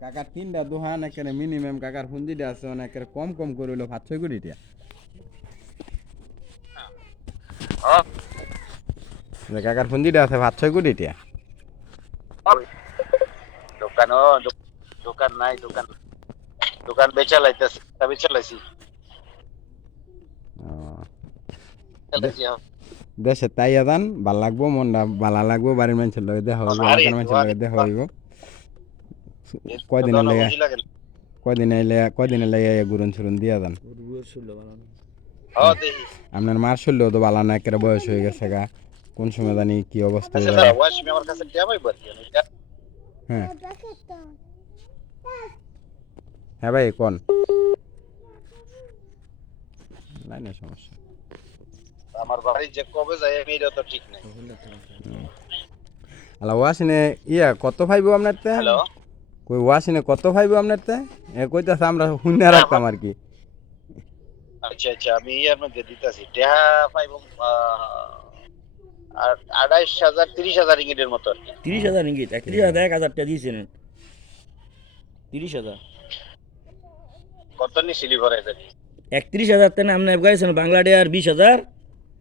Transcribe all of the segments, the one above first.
কাকার তিনটা দোহান একেবারে মিনিমাম কাকার পুঁজিটা আছে অনেক কম কম করে হইলো 5-6 কোটি টাকা। কাকার পুঁজিটা আছে 5-6 কোটি টাকা। দোকান দোকান নাই, দোকান বেচা লাইতেছি, বেচা লাইছি। দেশে তাই আদান ভাল লাগবো, মনটা ভালো লাগবো, বাড়ির মানুষের লগে দেখা হইব, এলাকার মানুষের লগে দেখা হইব। কয়দিনের লেগে কয়দিনের লেগে ঘুরন ছুরন দিয়া যান। আপনার মার শরীরও তো ভালো না, একেবারে বয়স হয়ে গেছে গা, কোন সময় জানি কি অবস্থা হয়ে যায়। হ্যাঁ হ্যাঁ ভাই কোন লাইনের সমস্যা। আমার বাড়ি যে কবে যায় আমি এটা তো ঠিক নাই। আলা ওয়াসিনে ইয়া কত ভাইবো আপনার তে? হ্যালো, কই ওয়াসিনে কত ভাইবো আপনার তে? কইতাছে আমরা শুনে রাখতাম আর কি। আচ্ছা আচ্ছা, আমি ইয়ার মধ্যে দিতেছি টেহা পাইব 28,000 30,000 রিঙ্গিটের মতো আর কি। 30,000 রিঙ্গিত, 31,000 1,000 টাকা দিয়েছেন। 30,000 কত নি সিলিভার আছে? 31,000 তেনে আপনি গাইছেন বাংলাদেশ আর 20,000।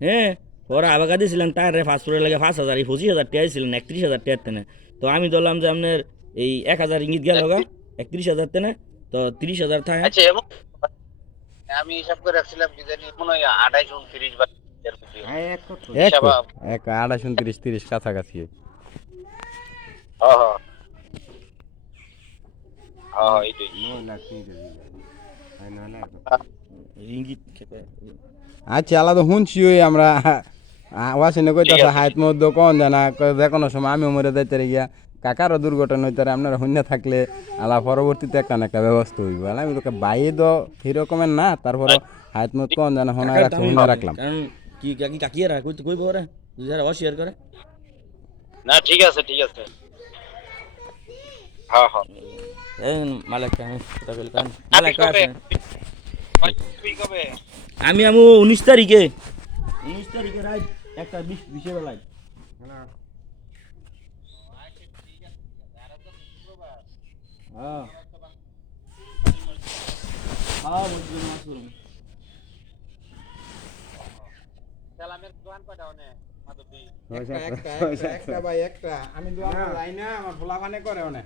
হ্যাঁ, ওরা আবাগা দিয়েছিলেন তার পাসপোর্টের লাগে 5,000, এই 25,000 টাকা দিয়েছিলেন 31,000 টাকার তেনে। তো আমি ধরলাম যে আপনার এই 1,000 রিঙ্গিত গেল গা 31,000 তেনে, তো 30,000 থাকে। আচ্ছা, এমন আমি হিসাব করে রাখছিলাম কি জানি মনে হয় 28 29 বার এর মধ্যে। এক 28 29 30 কাছাকাছি। হ্যাঁ হ্যাঁ হ্যাঁ, এইটাই রিঙ্গিত আচ্ছা আলাদা শুনছি ওই আমরা ওয়াসিনে কইতাছে হাত মধ্যে কোন জানা যে কোনো সময় আমি মরে যাইতে গিয়া কাকারও দুর্ঘটনা হইতে আপনারা শূন্য থাকলে আলা পরবর্তীতে একটা না একটা ব্যবস্থা হইব। আমি তোকে বাইয়ে তো সেরকমের না, তারপরে হাত মধ্যে কোন জানা শোনা রাখছে শূন্য রাখলাম। কারণ কি কাকিয়ারা কইব ওরা যারা অশেয়ার করে না। ঠিক আছে ঠিক আছে, হ্যাঁ হ্যাঁ। মালিক কবে? আমি 19 তারিখে 19 তারিখে রাত 1:20 বেলায়। হ্যাঁ হ্যাঁ বুঝলাম মাসুম। একটা ভাই একটা আমি যাই না, আমার ভোলা মানে করে অনেক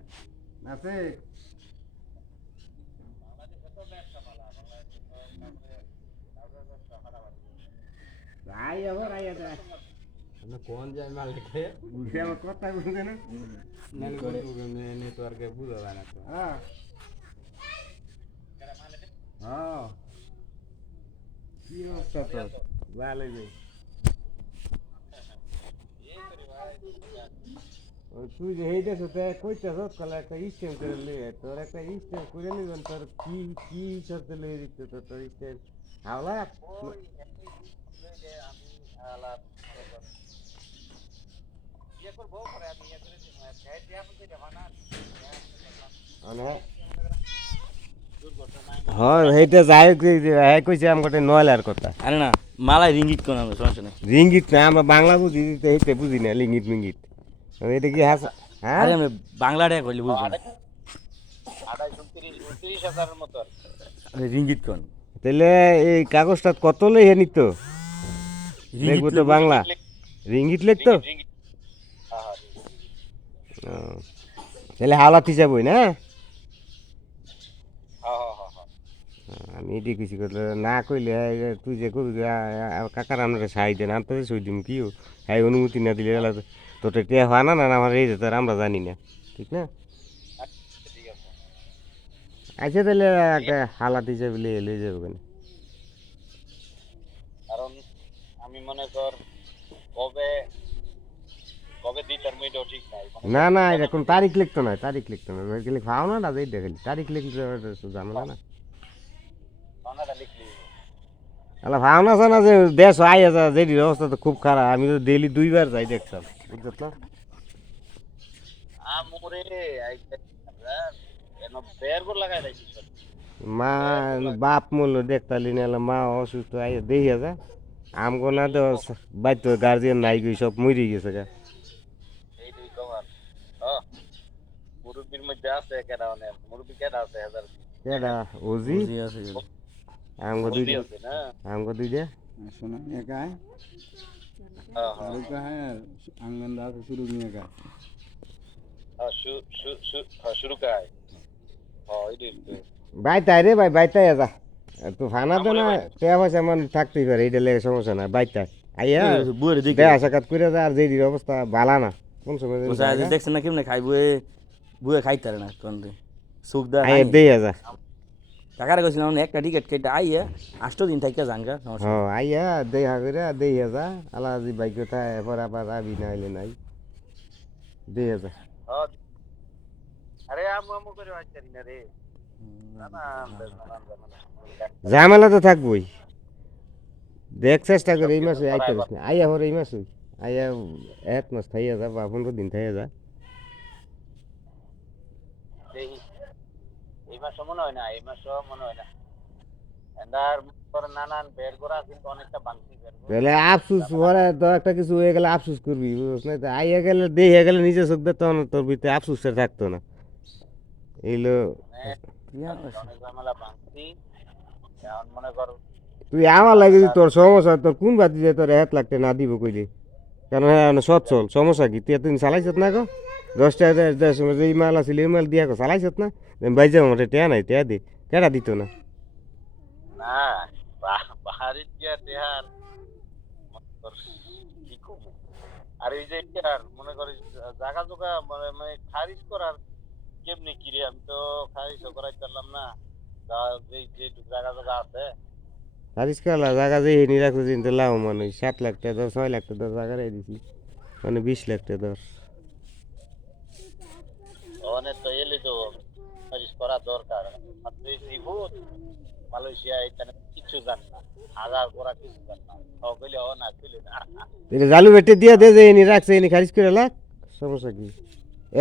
আছে। রাই আবার রাই আছে কোন যায় মালিকে বুঝে আমার কথা বুঝে না, নালে করে নেটওয়ার্কে বুঝা যায় না তো। হ্যাঁ হ্যাঁ, কি অবস্থা তো ভালোই ভাই। তুই যে এইটাছ কইতেছ তাহলে একটা স্টেম করে লিয়ে, তোর একটা স্টেম করে নিবেন, তোর কি কি শর্তে লিয়ে দিতে তোর স্টেম হাওলা হ্যাঁ সেইটা যাই কইছে আমার নয়লার কথা। আরে না মালাই রিঙ্গিত কোন আমরা সমস্যা নাই। রিঙ্গিত না, আমরা বাংলা বুঝি, এইটা বুঝি না লিঙ্গিত মিঙ্গিত। এটা কি হাস? হ্যাঁ আরে আমি বাংলা টাকা কইলে বুঝবেন। 28 29,000 এর মতো আর কি। রিঙ্গিত কোন তাহলে এই কাগজটা কত লই নিত? লিখবো তো বাংলা রিঙ্গিত লিখতো। রিঙ্গিত, তাহলে হাওলাত হিসাবই না। হ্যাঁ হ্যাঁ হ্যাঁ। আমি এটি কিছু করলে না কইলে তুই যে করবি কাকার আমরা সাহায্য দেন আনতে সই দিম কি হ্যাঁ অনুমতি না দিলে তোর টিয়া হয় না না আমার এই যেত আমরা জানি না, ঠিক না? আচ্ছা তাহলে একটা হালাত হিসাবে লয়ে যাবো কেন? কারণ আমি মনে কর কবে কবে দিতার মেয়েটাও ঠিক নাই। না না এটা কোন তারিখ লিখতো না, তারিখ লিখতো না, খাও না না এই দেখালি তারিখ লিখলে ঝামেলা না। আলা ভাবনা আছে না যে দেশ আই আছে, যেটি অবস্থা তো খুব খারাপ। আমি তো ডেইলি 2বার যাই দেখতাম, বুঝত না? মা বাপ মূল্য দেখতালি না, মা অসুস্থ আই দেখি আছে আমগো না তো বাইতো গার্জিয়ান নাই গই সব মরি গেছে গা। মধ্যে আছে কেডা অনেক মুরব্বি কেডা আছে হাজার কেডা ওজি বুঝি আছে গেলে। আমগো দুই মুরব্বি আছে না আমগো দুই দে শোনা একাই হ্যাঁ হ্যাঁ আর কা হ্যাঁ আঙ্গন দা শুরু নিয়ে কা শুরু কায় হ্যাঁ এই বাইতাই রে ভাই বাইতাই যা তো ফানা তো না টেয়া পয়সা মান থাকতেই পারে এটা লেগে সমস্যা না বাইতাই আইয়া বুয়ের দিকে দেয়া সাকাত করে যা আর যেদির অবস্থা বালা না কোন সময় যেন বুঝা জায়গা। দেখছেন না কেমনে খাই বুয়ে খাইতে পারে না কোন রে সুখ দা আইয়া দেয়া যা কাকারে কইছিলাম না একটা টিকিট কেটে আইয়া 8 দিন থাইকা যান গা সমস্যা হ্যাঁ আইয়া দেয়া করে দেয়া যা আলাজি বাইক কথা এরপর আবার আবি না হইলে নাই দেয়া যা হ্যাঁ আরে আমু করে আইতারি না রে না না ঝামেলা তো থাকবই দেখ চেষ্টা করে এই মাসে আইতে পারিস না আইয়া হরে এই মাসে আইয়া 1 মাস থাইয়া যা বা 15 দিন থাইয়া যা এই মাস মনে হয় না এই মাস মনে হয় না এন্ডার তোর নানান বের করা কিন্তু অনেকটা বাংতি বের করা তাহলে আফসুস পরে তো একটা কিছু হয়ে গেলে আফসুস করবি বুঝছ না তো আইয়া গেলে দেখে গেলে নিজে চোখ দেখতে তখন তোর ভিতরে আফসুসটা থাকতো না এইলো অনেক ঝামেলা বাংতি এখন মনে কর তুই আমার লাগে যে তোর সমস্যা তোর কোন বাতি যে তোর 1 লাখ টাকা না দিব কইলি কারণ হ্যাঁ সচ্ছল সমস্যা কি তুই এতদিন চালাইছত না গো 10 টাকা দেড় সময় যে মাল আছিল এই মাল দিয়া চালাইছত না বাইজা আমার টেয়া নাই টেয়া দি কেডা দিত না না বাহারিত গিয়া দেহার কি কমু আর এই যে আর মনে করি জায়গা জোগা মানে খারিজ করার কেমনি কি রে আমি তো খারিজ করাই পারলাম না যে জায়গা জোগা আছে হারিস কালা জায়গা যে হেনি রাখো দিন তো লাভ মানে 7 লাখ টাকা 6 লাখ টাকা জায়গা রে দিছি মানে 20 লাখ টাকা অনেক তো এলে তো খারিজ করা দরকার আর তুই জীবন মালয়েশিয়া এখানে কিছু জান না হাজার করা কিছু জান না কইলে ও না কইলে না এটা জালু বেটে দিয়া দে যে হেনি রাখছে হেনি খারিজ করে লাখ সমস্যা কি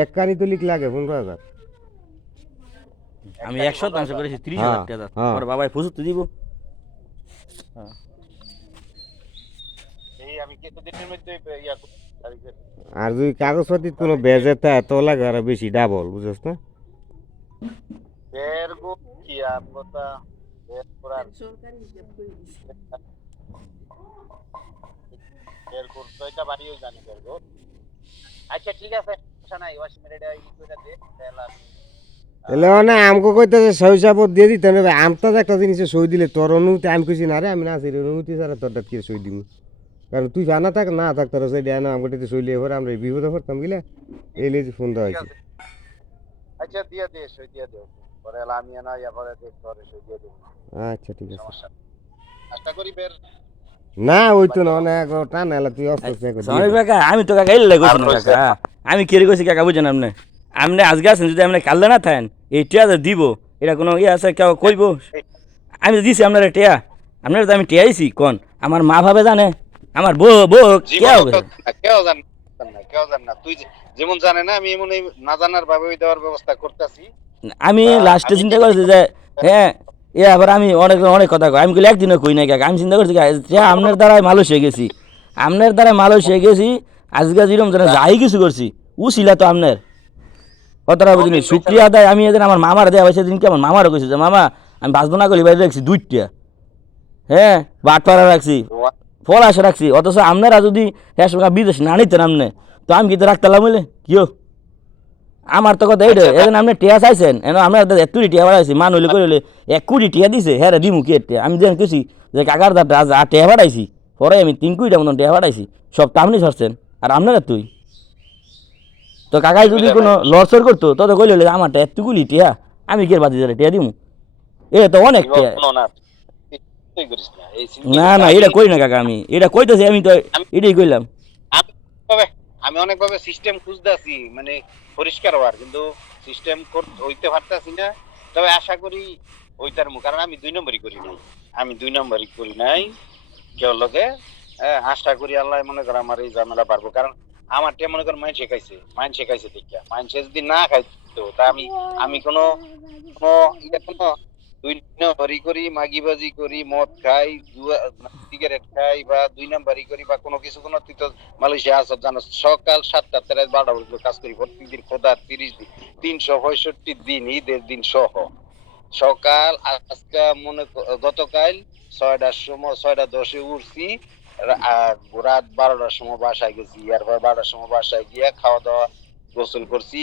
এক কানি তো লিখ লাগে 15000 আমি 100 করেছি 30,000 টাকা হ্যাঁ। আমার বাবাই ফুসুত দিব এই আমি কিছুদিনের মধ্যে ইয়া খারিজের আর যদি কাগজপাতি কোনো বেজে তা তো লাগে আর বেশি ডাবল বুঝছ না বের গো কি আমগোটা বের করার বের করতে এটা বাড়িও জানি বের গো আচ্ছা ঠিক আছে সমস্যা নাই ওয়াশ মেরেডা ই কইরা দে তাহলে আমি এলে মানে আমকে কইতেছে সই সাপোর্ট দিয়ে দিতে হবে আমটা যে একটা জিনিসে সই দিলে তোর অনুমতি আমি কইছি না রে আমি না আছি রে, অনুমতি ছাড়া তোরটা কি সই দিব কারণ তুই জানা থাক না থাক তোর সই দেয় না আমাকে সই লিয়ে পরে আমরা এই বিপদে পড়তাম গিলা এই লেজি ফোন দেওয়া ঠিক হয়েছে আছে আচ্ছা দিয়া দে সই দিয়া দে পরে এলা আমি না ইয়া পরে দে তোরে সই দিয়া দেব আচ্ছা ঠিক আছে সমস্যা নেই। আশা করি বের না ওই তো না অনেক টান এলা তুই অস্ত সময় কাকা আমি তো কাকা এলে কইছি না কাকা আমি কেড়ে কইছি কাকা বুঝেন আপনি আপনি আজকে আছেন যদি আপনি কাললে না থাকেন এই টিয়া যে দিব এটা কোনো ইয়ে আছে কেউ কইব আমি তো দিছি আপনার টিয়া আপনার তো আমি টিয়াইছি কোন আমার মা ভাবে জানে আমার বউ কেউ কেউ জান না কেউ জান না তুই যেমন জানে না আমি এমন না জানার ভাবে ওই দেওয়ার ব্যবস্থা করতেছি আমি লাস্টে চিন্তা করেছি যে হ্যাঁ এ আবার আমি অনেক কথা কই আমি কইলে একদিনও কই নাই কাকা আমি চিন্তা করছি যে আপনার দ্বারাই মালয়েশিয়া গেছি আপনার দ্বারাই মালয়েশিয়া গেছি আজকে যেরকম যেন যাই কিছু করছি ও ছিল তো আপনার কথাটা বুঝিনি শুক্রিয়া আদায় আমি এদিন আমার মামার দেওয়া হয়েছে দিন কি আমার মামারও কইছি যে মামা আমি বাঁচবো না করি বাইরে রাখছি 2টা হ্যাঁ বাটপাড়া রাখছি ফল আসে রাখছি অথচ আপনারা যদি একসঙ্গে বিদেশ না নিতেন আপনি তো আমি কিন্তু রাখতাম বলে কিও আমার তো কথা এইটা এখন আপনি টিয়া চাইছেন এখন আমরা এত টিয়া বাড়াইছি মান হইলে করে 1 কোটি টিয়া দিছে হ্যাঁ রে দিমু কি টিয়া আমি যেন কইছি যে কাকার দা টিয়া বাড়াইছি পরে আমি 3 কোটিটা মতন টিয়া বাড়াইছি সব তো আপনি ধরছেন আর আপনারা তুই তো কাকাই যদি কোনো লড়সর করতো তত কইলে আমারটা এতগুলি টিয়া আমি কি বাদি ধরে টিয়া দিমু এ তো অনেক টিয়া না তুই করিস না এই না এটা কই না কাকা আমি এটা কইতেছি আমি তো এটাই কইলাম আমি অনেকভাবে সিস্টেম খুঁজতেছি মানে পরিষ্কার হওয়ার কিন্তু সিস্টেম হইতে পারতাছি না তবে আশা করি ওইটার কারণ আমি 2 নম্বরই করি নাই কেউ লগে আশা করি আল্লাহ মনে করে আমার এই ঝামেলা পারবো কারণ আমার তে মনে কর মাইন শেখাইছে দেখিয়া মাইন যদি না খাইতো তা আমি কোনো দুই নম্বরই করি, মাগিবাজি করি, মদ খাই, সিগারেট খাই, বা দুই নম্বরই করি, বা কোনো কিছু কোনো তুই তো মালয়েশিয়া আসত জানো, সকাল 7টা থেকে রাত 12টা পর্যন্ত কাজ করি প্রত্যেকদিন, খোদার 30 দিন, 365 দিন, ঈদের দিন সহ। সকাল আজকে গতকাল 6টার সময়, 6টা 10-এ উঠছি, রাত 12টার সময় বাসায় গেছি। এরপর 12টার সময় বাসায় গিয়ে খাওয়া দাওয়া, গোসল করছি,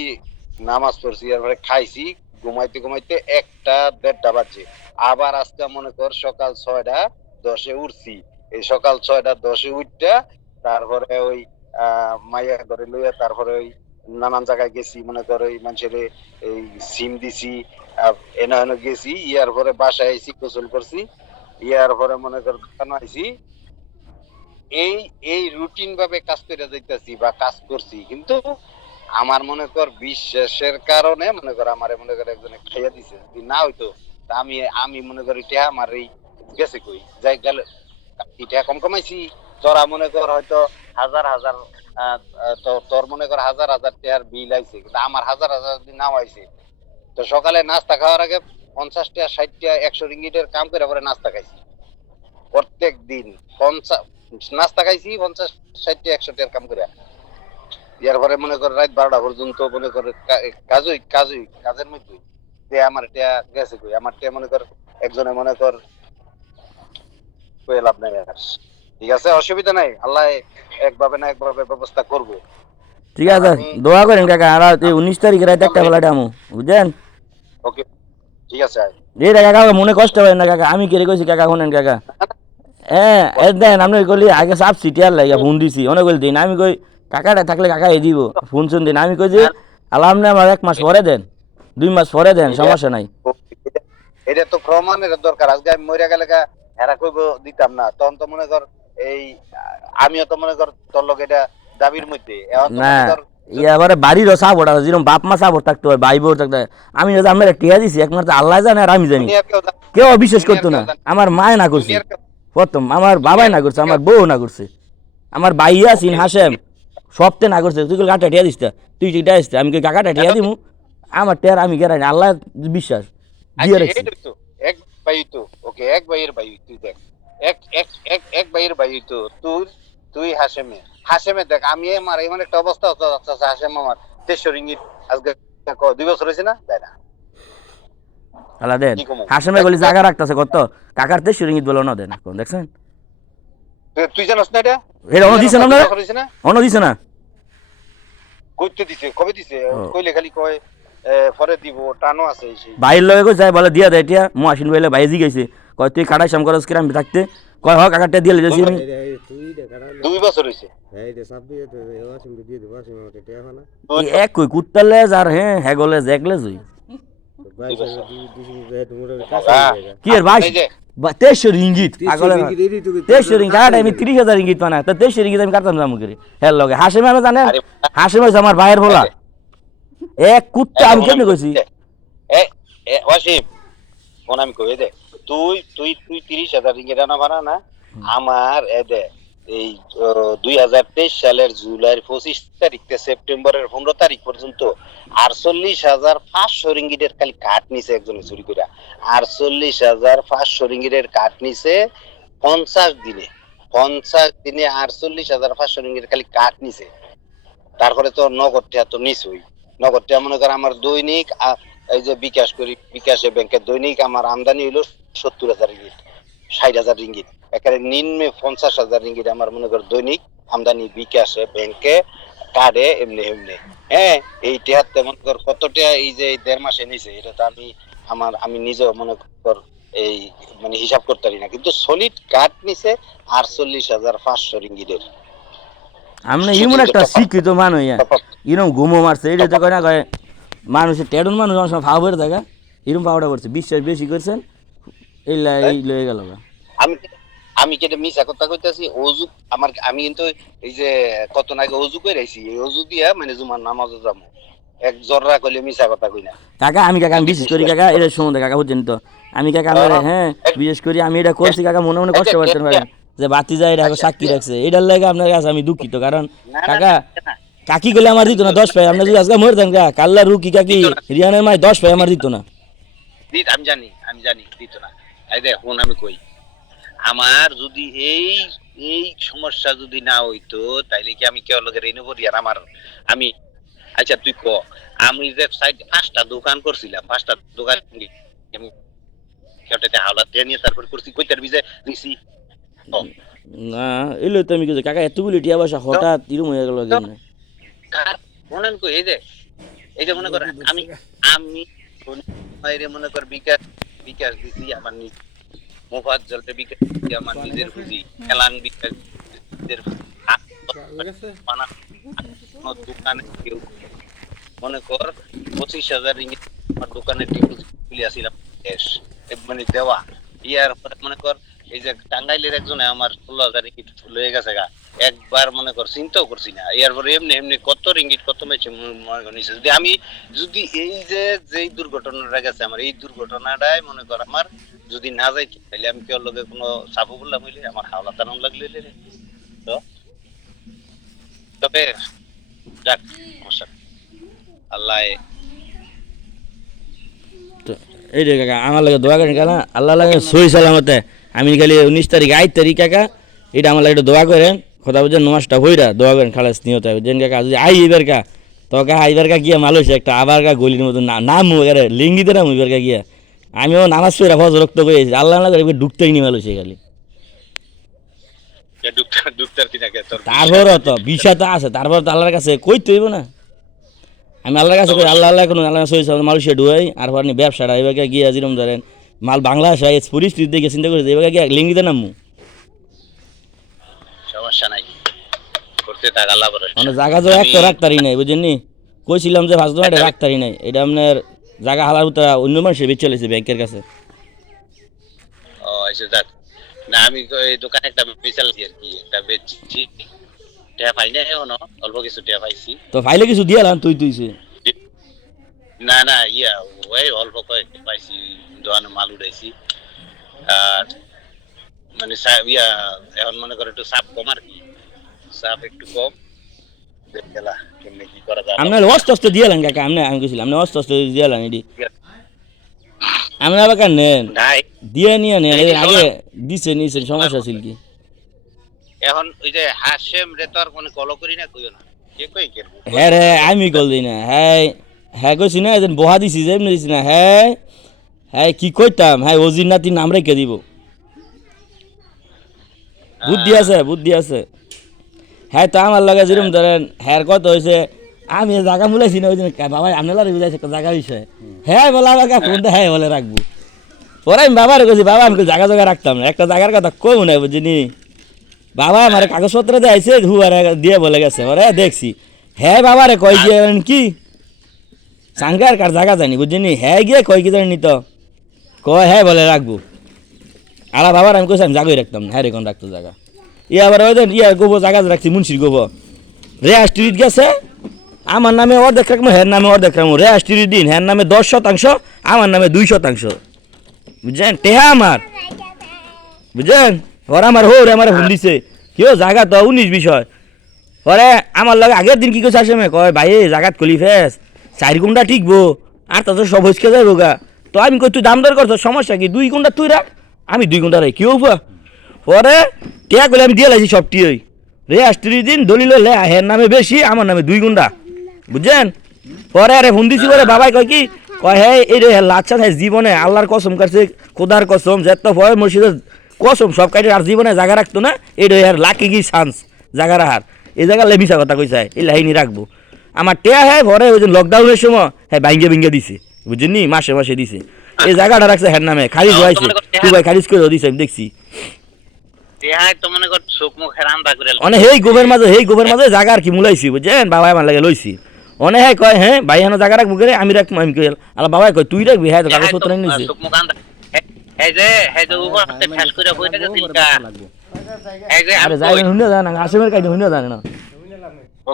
নামাজ পড়ছি, এরপরে খাইছি, ঘুমাইতে ঘুমাইতে 1টা 1:30টা বাজে। আবার আজকে মনে কর সকাল 6টা 10-এ উঠছি। এই সকাল 6টা 10-এ উঠটা তারপরে ওই মাইয়া ধরে লইয়া তারপরে ওই নানান জায়গায় গেছি, মনে কর ওই মানুষের এই সিম দিছি, এনে এনে গেছি, ইয়ার পরে বাসায় আইছি, গোসল করছি, ইয়ার পরে মনে কর দোকানে আইছি। এই এই রুটিন ভাবে কাজ করে যাইতেছি বা কাজ করছি, কিন্তু আমার মনে কর বিশ্বাসের কারণে মনে কর আমার মনে কর একজনে খাইয়া দিছে, যদি না হইতো তা আমি আমি মনে করি এটা আমার এই গেছে কই যাই গেলে এটা কম কমাইছি। তোরা মনে কর হয়তো হাজার হাজার তোর মনে কর হাজার হাজার টাকার বিল আইছে, কিন্তু আমার হাজার হাজার যদি নাও আইছে। তো সকালে নাস্তা খাওয়ার আগে 50 টাকা 60 টাকা 100 রিঙ্গিটের কাম করে পরে নাস্তা খাইছি প্রত্যেক দিন। 50 নাস্তা খাইছি 50 60 টাকা 100 টাকার কাম করে। ইয়ার পরে মনে কর রাত 12টা পর্যন্ত মনে কর কাজের মধ্যে আমার এটা গেছে কই, আমার টা মনে কর একজনে মনে কর কই লাভ নাই আর। ঠিক আছে, অসুবিধা নাই, আল্লাহ একভাবে না একভাবে ব্যবস্থা করবো। ঠিক আছে, দোয়া করেন কাকা। আর 19 তারিখে রাতে একটা বেলা ডামু, বুঝছেন? ওকে, ঠিক আছে। এই কাকা মনে কষ্ট হয় না কাকা, আমি কেড়ে কইছি কাকা, শুনেন কাকা। হ্যাঁ দেন আপনি কইলি আগে সাপ সিটিয়ার লাগে ফোন দিছি, অনেক কইল দিন। আমি কই কাকাটা থাকলে কাকা এই দিব, ফোন শুন দিন। আমি কই যে আলাম না, আমার 1 মাস পরে দেন, 2 মাস পরে দেন, সমস্যা নাই। এটা তো প্রমাণের দরকার। আজকে আমি মরে গেলে হেরা কইব দিতাম না, তখন তো মনে কর এই আমিও তো মনে কর তোর লোক এটা দাবির মধ্যে এখন তো না মনে কর এবারে বাড়িরও সাপোর্ট আছে, যেরকম বাপ মা সাপোর্ট থাকতে হয়, ভাই বোর থাকতে হয়। আমি যদি আপনার টিয়া দিছি একমাত্র আল্লাহ জানে আর আমি জানি, দুনিয়ার কেউ জানে না, কেউ বিশ্বাস করতো না। দুনিয়ার কেউ জানে আমার মায় না করছে দুনিয়ার কেউ প্রথম, আমার বাবাই না করছে, আমার বউ না করছে, আমার বাইয়া সিন হাসেম সবতে না করছে। তুই কাটা টিয়া দিস, তুই টিয়া দিস, আমি কই কাকাটা টিয়া দিমু, আমার টিয়ার আমি গেরাই আল্লাহ বিশ্বাস দিয়ে আচ্ছা রাখছি। এইটাই তো এক ভাই তো ওকে, এক ভাইয়ের ভাই তুই দেখ, এক এক এক এক ভাইয়ের ভাই তো তুই, তুই হাসেমে দেখ। আমি আমার এমন একটা অবস্থা হচ্ছে, হাসেম আমার 2300 রিঙ্গিত আজকে 2 বছর হয়েছে না দেয় না। আল্লাহ দেন। কি কমু? হাসেমে গলি জায়গা রাখতেছে কত, কাকার 2300 রিঙ্গিত বলে না দেন এখন, দেখছেন? তুই জানাস না এটা? এটা অন্য দিছে না, দুই বছর হয়েছে না? অন্য দিছে না। কইতে দিছে, কবে দিছে? কইলে খালি কয় পরে দিব, টানো আছে সেই। ভাইয়ের লগে কই যায় বলে দিয়া দেয় টিয়া, মু আসিন বলে ভাই জি গেছে, কয় তুই কাটাই সাম করস কিরাম থাকতে, কয় হ কাকারটা দিয়ে লেছি আমি। 2 বছর হয়েছে। এক কই কুত্তালে যার হ্যাঁ গলে জেগলে জুই কি এর ভাই এই যে 2300 রিঙ্গিত আগলে 2300 রিঙ্গিত কাটা আমি 30,000 রিঙ্গিত পানা, তো 2300 রিঙ্গিত আমি কাটতাম জামু করে হ্যাঁ লগে। হাসিম আমি জানেন, আরে হাসিম হইছে আমার ভাইয়ের বলা এক কুত্তা। আমি কেমনে কইছি ওয়াসিম ফোন আমি কই দে, তুই তুই তুই 30,000 রিঙ্গিত আনা ভাড়া না আমার দে এই 2023 সালের জুলাইয়ের 25 তারিখ থেকে সেপ্টেম্বরের 15 তারিখ পর্যন্ত 48,500 রিঙ্গিটের খালি কাঠ নিছে একজনে চুরি করে। 48,500 রিঙ্গিটের কাঠ নিছে 50 দিনে। 50 দিনে 48,500 রিঙ্গিটের খালি কাঠ নিছে। তারপরে তো নগদটা তো নিছই, নগদটা মনে কর আমার দৈনিক এই যে বিকাশ করি, বিকাশে ব্যাংকের দৈনিক আমার আমদানি হইলো 70,000 রিঙ্গিট, 60,000 রিঙ্গিট, একেবারে নিম্নে 50,000 রিঙ্গিট আমার মনে কর দৈনিক আমদানি বিকাশে ব্যাংকে কার্ডে এমনি এমনি। হ্যাঁ এই টেহাতে মনে কর কতটা এই যে 1.5 মাসে নিছে এটা তো আমি নিজেও মনে কর এই মানে হিসাব করতে পারি না, কিন্তু সলিড কার্ড নিছে 48,500 রিঙ্গিটের। আমনে ইমন একটা শিক্ষিত মানুষ এরকম ঘুমো মারছে, এটা তো কয় না কয় মানুষের টেডন মানুষ আমার সময় ফাও বেড়ে থাকা এরকম পাওয়াটা করছে, বিশ্বাস বেশি করছেন এই লয়ে গেল। আমি আমি কেটে মিশা কথা কইতাছি, অজু আমার আমি কিন্তু এই যে কত আগে অজু করে আইছি, এই অজু দিয়া মানে জুমার নামাজে যাবো, এক জররা কইলে মিশা কথা কই না কাকা। আমি কাকা আমি বিশেষ করি কাকা এটা সম্বন্ধে কাকা বুঝছেন তো, আমি কাকা আমার হ্যাঁ বিশেষ করি আমি এটা করছি কাকা, মনে মনে কষ্ট করতে পারেন যে বাতি যায় এটা সাক্ষী রাখছে, এটার লাগে আপনার কাছে আমি দুঃখিত। কারণ কাকা কাকি গেলে আমার দিত না 10 পাই, আপনি যদি আজকে মরে দেন কাল্লা রুকি কাকি রিয়ানের মাই 10 পাই আমার দিত না। আমি জানি আমি জানি দিত না। এই দেখুন আমি কই, আমার যদি এই এই সমস্যা যদি না হইতো তাইলে কি আমি কেউ লোকে রেনু করি? আর আমার আমি, আচ্ছা তুই ক, আমি যে সাইড 5টা দোকান করছিলাম, 5টা দোকান আমি কেউটাতে হাওলা দিয়ে নিয়ে তারপর করছি, কইতার বিজে দিছি। ও, না এলো তো আমি কিছু কাকা এতগুলি টিয়া পয়সা হঠাৎ এরম হয়ে গেল কেন? কার মনে কই, এই যে মনে কর আমি আমি বাইরে মনে কর বিকাশ বিকাশ দিছি আমার মোফাজ্জলকে বিকাশ দিছি আমার নিজের পুঁজি, এলান বিকাশ নিজের কোনো দোকানে কেউ মনে কর 25,000 রিঙ্গিত আমার দোকানে ডিপোজিট খুলে আসিলাম ক্যাশ, মানে দেওয়া ইয়ার পরে মনে কর এই যে টাঙ্গাইলের একজনে আমার 16,000 রিঙ্গিত লয়ে গেছে গা, একবার মনে কর চিন্তাও করছি না। এর পরে এমনি এমনি কত রিঙ্গিত কত মেছে মনে কর নিছে। যদি আমি যদি এই যে যেই দুর্ঘটনাটা গেছে আমার, এই দুর্ঘটনাটাই মনে কর আমার যদি না যাইতো তাহলে আমি কেউ লগে কোনো চাপও বললাম হইলে আমার হাওলা তারাম লাগলে রে। তো তবে যাক সমস্যা নেই। আল্লাহ তো এই রে কাকা আমার লাগে দোয়া করেন কাকা, আল্লাহ লাগে সহি সালামতে আমি খালি 19 তারিখ 8 তারিখ কাকা এটা আমার লাগে একটু দোয়া করেন, কথা বুঝেন নমাজটা হইরা দোয়া করেন খালাস নিয়ত বুঝেন কাকা। যদি আই এবার কা তো কা আইবার কা গিয়া মালুস একটা আবার কা গলির মতো নাম এবারে লিঙ্গি দেরাম এবার কা গিয়া আমিও নামাজ পড়া ফজ রক্ত করেছি আল্লাহ না করে ঢুকতেই নি মালুসে খালি। ডুবতার তিনাকে তোর তারপরও তো বিষয় তো আছে, তারপর তো আল্লাহর কাছে কই তৈব না, আমি আল্লাহর কাছে কই আল্লাহ আল্লাহ কোনো আল্লাহ সহি সালাম মালুসে ঢুয়াই আর আপনি ব্যবসাটা এবার গিয়া যেরকম ধরেন মাল বাংলাদেশ হয় পরিস্থিতি দেখে চিন্তা করে এবার গিয়া লিঙ্গি দেন নামু সমস্যা নাই, করতে থাক আল্লাহ ভরসা। মানে জায়গা তো একটা রাখতারি নাই বুঝেননি, কইছিলাম যে ভাজ এটা রাখতারি নাই, এটা আপনার জায়গা হালার উত্তর অন্য মানুষের বেচে চলেছে ব্যাংকের কাছে। ও আচ্ছা যাক, না আমি এই দোকানে একটা বেচাল আর কি একটা বেচছি, টাকা পাই না এখনো, অল্প কিছু টাকা পাইছি। তো ফাইলে কিছু দিয়ালাম তুই তুইছে না না ইয়া ওই অল্প কয়েক পাইছি, দোকানে মাল উঠাইছি। আর মানে ইয়া এখন মনে করো একটু চাপ কম আর কি, চাপ একটু কম গেলা কেমনি কি করা যায়। আপনার অস্ত অস্ত দিয়ালাম কাকা, আপনি আমি কইছিলাম আপনি অস্ত অস্ত দিয়ালাম এটি আপনি আবার কার নেন নাই দিয়ে নিয়ে নেন, এর আগে দিছে নিছেন সমস্যা ছিল কি? এখন ওই যে হাসেম রে তো আর কোনো কল করি না, কইও না কে কই করব। হ্যাঁ রে আমি কল দিই না, হ্যাঁ হ্যাঁ কইছি না এদিন বহা দিছি যে এমনি দিছি না, হ্যাঁ হ্যাঁ কি কইতাম, হ্যাঁ ওজির নাতির নাম রেখে দিব, বুদ্ধি আছে বুদ্ধি আছে। হ্যাঁ তো আমার লাগে যেরকম ধরেন হ্যাঁ কত হয়েছে আমি জায়গা মুলাইছি না ওই জন্য বাবা আপনার বুঝাইছে একটা জায়গা বিষয়, হ্যাঁ বলে আমাকে ফোনটা হ্যাঁ বলে রাখবো। পরে আমি বাবার কইছি বাবা আমি জায়গা জায়গা রাখতাম না, একটা জায়গার কথা কই মনে হয় বুঝিনি, বাবা আমার কাগজপত্র দিয়েছে হুয়ারে দিয়ে বলে গেছে ওরে দেখছি, হ্যাঁ বাবারে কই গিয়ে কি সাঙ্গার কার জায়গা জানি বুঝিনি, হ্যাঁ গিয়ে কই কি জানি তো কয় হ্যাঁ বলে রাখবো। আর বাবার আমি কইছি আমি জায়গায় রাখতাম না, হ্যাঁ রে কোন রাখতো জায়গা ইয়ে আবার ওই ইয়া গোবর জায়গা রাখছি মুন্সির গোবর রেয়া স্ট্রিট গেছে আমার নামে অর্ধেক রাখবো হ্যার নামে অর্ধেক রাখবো, রেয়া স্ট্রিট দিন হ্যার নামে 10% আমার নামে 2%, বুঝছেন টেহা আমার বুঝছেন। ওরা আমার হো রে আমার ফোন দিছে কেউ জায়গা তো 19 বিষয়, পরে আমার লাগে আগের দিন কি করছে আসে কয় ভাই জায়গাত কলি ফেস 4 গুণটা ঠিকবো আর তো সব হইসকে যাইব গা, তো আমি কই তুই দাম দর করছ সমস্যা কি 2 গুণটা তুই রাখ আমি 2 গুণটা রাখি কেউ পরে টিয়া করলে আমি দিয়ে লাইছি সবটি ওই রে আসত্রি দিন দলিল লে হের নামে বেশি আমার নামে 2 গুণটা বুঝছেন। পরে আরে ফোন দিছি পরে বাবাই কয় কি কয় হ্যাঁ এই রে লাচ্ছা হ্যাঁ জীবনে আল্লাহর কসম কাটছে খোদার কসম যেত ভয় মসজিদের কসম সব কাটে আর জীবনে জায়গা রাখতো না, এটা আর লাকি কি চান্স জায়গা রাখার, এই জায়গা লেমিসা কথা কইছে এই লাইনি রাখবো আমার টেয়া হ্যাঁ ভরে ওই যে লকডাউনের সময় হ্যাঁ ভাঙ্গে ভেঙ্গে দিছে বুঝছেন নি মাসে মাসে দিছে এই জায়গাটা রাখছে হ্যার নামে খারিজ হয়েছে তুই ভাই খারিজ করে দিছে আমি দেখছি অনেক হেই গোবের মাঝে জায়গা আর কি মুলাইছি বুঝছেন বাবা আমার লাগে লইছি অনেক হ্যাঁ কয় হ্যাঁ ভাই হেন জায়গা রাখবো করে আমি রাখবো আমি কই আর বাবা কয় তুই রাখবি হ্যাঁ কাগজপত্র নিয়েছি আরে যাই শুনে জানা আসামের কাজ শুনে জানে না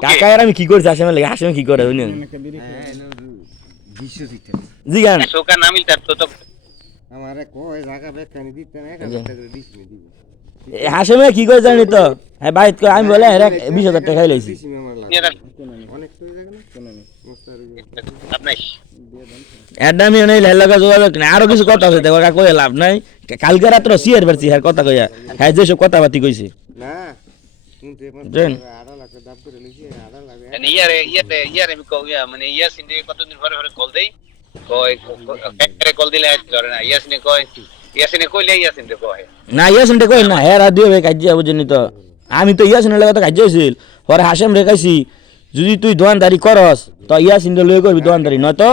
কাকা আর আমি কি করছি আসামের লাগে আসামে কি করে শুনে জি গান আমারে কয় জায়গা বেকানি দিতে না 1000 টাকা দিছি দিব হাসেমে কি করে জানি তো হ্যাঁ বাইত করে আমি বলে হ্যাঁ 20,000 টাকা খাইলাইছি আপনার এডা আমি নেই লাগা যোগাযোগ নাই আরো কিছু কথা আছে দেখো কই লাভ নাই কালকে রাত্র সিয়ার পারছি হ্যাঁ কথা কইয়া হ্যাঁ যেসব কথাবার্তি কইছে না শুনতে জান। 8 লাখ দাম করে লিখি 8 লাখ ইয়ারে আমি মানে ইয়াসিন কতদিন পরে পরে কল দেই কল দিলে ধরে না ইয়াসিনে কইলে ইয়াসিন রে কয় না ইয়াসিনটা কই না হ্যাঁ রাত দিও কাজ বুঝিনি তো আমি তো ইয়াসিনের লাগে তো কাজ হইছিল পরে হাসেম রেখাইছি যদি তুই দোয়ানদারি করস তো ইয়াসিন লই করবি দোয়ানদারি নয়তো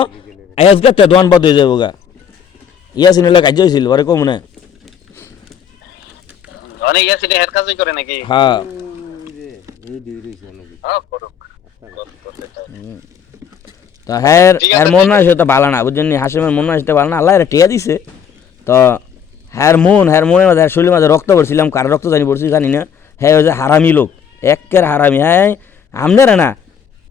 আজকে তো দোয়ান বদ হয়ে যাবো গা ইয়াসিনের লাগে কাজ হইছিল পরে কম না অনেক ইয়াসিনে হেড কাজই করে নাকি হ্যাঁ এই দিয়ে দিছে নাকি হ্যাঁ করুক তো হ্যাঁ ঠিক আছে, হ্যাঁ মন না সেটা ভালো না বুঝছেন হাসিমের মন না সেটা ভালো না আল্লাহ এটা টিয়া দিছে তো হ্যাঁ মনের মাঝে শরীরের মাঝে রক্ত পড়ছিলাম কার রক্ত জানি পড়ছি জানি না হ্যাঁ ওই যে হারামি লোক একের হারামি হ্যাঁ আমনের না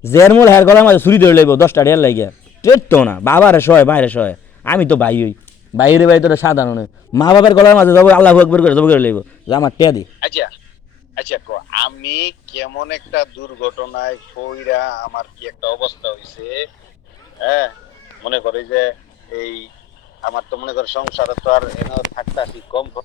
জের মোল হ্যার গলার মাঝে ছুরি ধরে লাগবো 10টা ডের লাগিয়া টেটতো না বাবারে সয় মায়ের সয় আমি তো ভাই হই বাইরে বাড়ি তো সাধারণ মা বাবার গলার মাঝে যাবো আল্লাহ একবার করে জব করে লাগবো যে আমার টিয়া দি আচ্ছা আচ্ছা আমি কেমন একটা দুর্ঘটনায় কইরা আমার কি একটা অবস্থা হইছে হ্যাঁ মনে করে যে এই আমার তো মনে করে সংসারে তো আর এনে থাকতে আসি কম